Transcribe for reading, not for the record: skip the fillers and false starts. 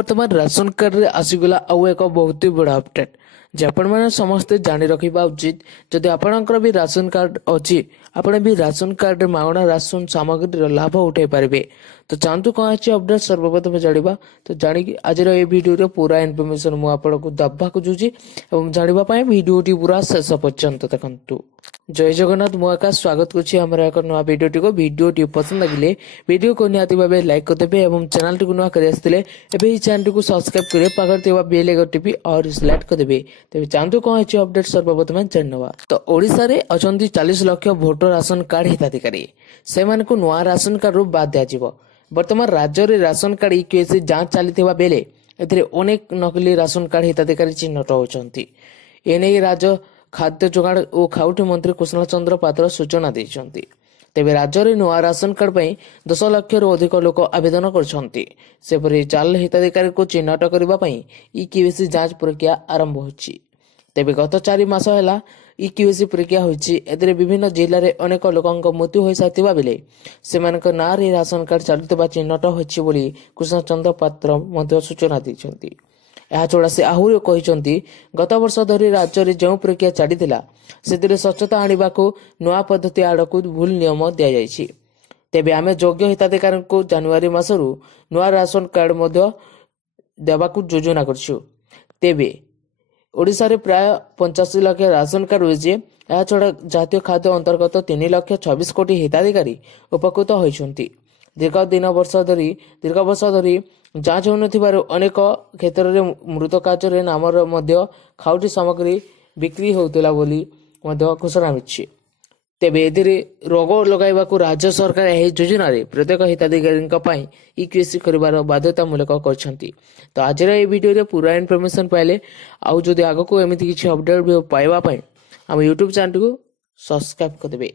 बर्तमान ration card रे आसीगला आउ एक बहुत ही बड़ा अपडेट जे आपण माने समस्त जानि रखिबा उचित। जदि आपणकर भी राशन कार्ड अछि आपण भी राशन कार्ड मागणा राशन सामग्री लाभ उठाई पारिबे। तो चाहतु कौन अच्छी अपडेट सर्वप्रथम जानिबा। तो जानिकी आज ये वीडियो रे पूरा इनफॉरमेशन मु आपको दबा को जुजी एवं जानिबा पय वीडियो टी पूरा शेष पर्यंत देखंतु। जय जगन्नाथ मु आकाश स्वागत करछि हमरा एक नवा वीडियो टी पसंद लागिले वीडियो को निहाती भाबे लाइक कर देबे एवं चैनल टी को नवा करि आस्तिले एबे ही चैनल को सब्सक्राइब करे पागर तेवा बेल आइकन टिपी और सिलेक्ट कर देबे। तेबे चाहतु कौन अच्छी अपडेट सर्वप्रथम जानवा। तो ओडिसा रे अछंती 40 लाख भोटर राशन कार्ड हिताधिकारी से मान को नवा राशन कार्ड रू बाद दिया जिवो। वर्तमान राज्य रे राशन कार्ड इक्वेसी जांच चलीथिबा बेले एथिरे अनेक नकली राशन कार्ड हिताधिकारी चिन्हट होचंती। एने राज्य खाद्य जोगाड़ और खाउटी मंत्री कुशल चंद्र पात्र सूचना देइछंती। तेबे राज्य रे नवा राशन कार्ड पई 10 लाख रु अधिक लोक आवेदन करछंती। सेपरि चाल हिताधिकारी को चिन्हट करबा पई इक्वेसी जांच प्रक्रिया आरंभ होछि। तेबे गत 4 मास हैला इक्वेसी प्रक्रिया होछि। एतरे विभिन्न जिल्ला रे अनेक लोकंक मृत्यु होई साथिबा बेले सेमानक ना रे राशन कार्ड चालुतबा चिन्हट होछि बोली कुशल चंद्र पात्र मध्य सूचना दैछंती। ଏହା ଛଡ଼ା ସେ ଆହୁରି କହିଛନ୍ତି ଗତ ବର୍ଷ ଧରି ରାଜ୍ୟରେ ଯେଉଁ ପ୍ରକ୍ରିୟା ଚାଲିଥିଲା ସେଥିରେ ସ୍ୱଚ୍ଛତା ଆଣିବାକୁ ନୂଆ ପଦ୍ଧତି ଆଡ଼କୁ ଭୁଲ ନିୟମ ଦିଆଯାଇଛି। ତେବେ ଆମେ ଯୋଗ୍ୟ ହିତାଧିକାରୀଙ୍କୁ ଜାନୁଆରୀ ମାସରୁ ନୂଆ ରାସନ କାର୍ଡ ମଧ୍ୟ ଦେବାକୁ ଯୋଜନା କରିଛୁ। ତେବେ ଓଡ଼ିଶାରେ ପ୍ରାୟ 85 ଲକ୍ଷ ରାସନ କାର୍ଡ ରହିଛି। ଏହାଛଡ଼ା ଜାତୀୟ ଖାଦ୍ୟ ଅନ୍ତର୍ଗତ 3,26 କୋଟି ହିତାଧିକାରୀ ଉପକୃତ ହୋଇଛନ୍ତି। ଦୀର୍ଘ ବର୍ଷ ଧରି ଯାଞ୍ଚ ହେଉନଥିବାରୁ ଅନେକ କ୍ଷେତ୍ରରେ ମୃତ କାର୍ଯ୍ୟରେ ନାମର ମଧ୍ୟ ଖାଉଟି ସାମଗ୍ରୀ ବିକ୍ରି ହେଉଥିଲା ବୋଲି ମଧ୍ୟ ଘୋଷଣା ମିଳିଛି। ତେବେ ଏଥିରେ ରୋଗ ଲଗାଇବାକୁ ରାଜ୍ୟ ସରକାର ଏହି ଯୋଜନାରେ ପ୍ରତ୍ୟେକ ହିତାଧିକାରୀଙ୍କ ପାଇଁ ଇକ୍ୱେସି କରିବାର ବାଧ୍ୟତାମୂଳକ କରିଛନ୍ତି। ତ ଆଜିର ଏହି ଭିଡ଼ିଓରେ ପୁରା ଇନଫର୍ମେସନ ପାଇଲେ ଆଉ ଯଦି ଆଗକୁ ଏମିତି କିଛି ଅପଡେଟ୍ ପାଇବା ପାଇଁ ଆମ ୟୁଟ୍ୟୁବ ଚ୍ୟାନେଲକୁ ସବସ୍କ୍ରାଇବ କରିଦେବେ।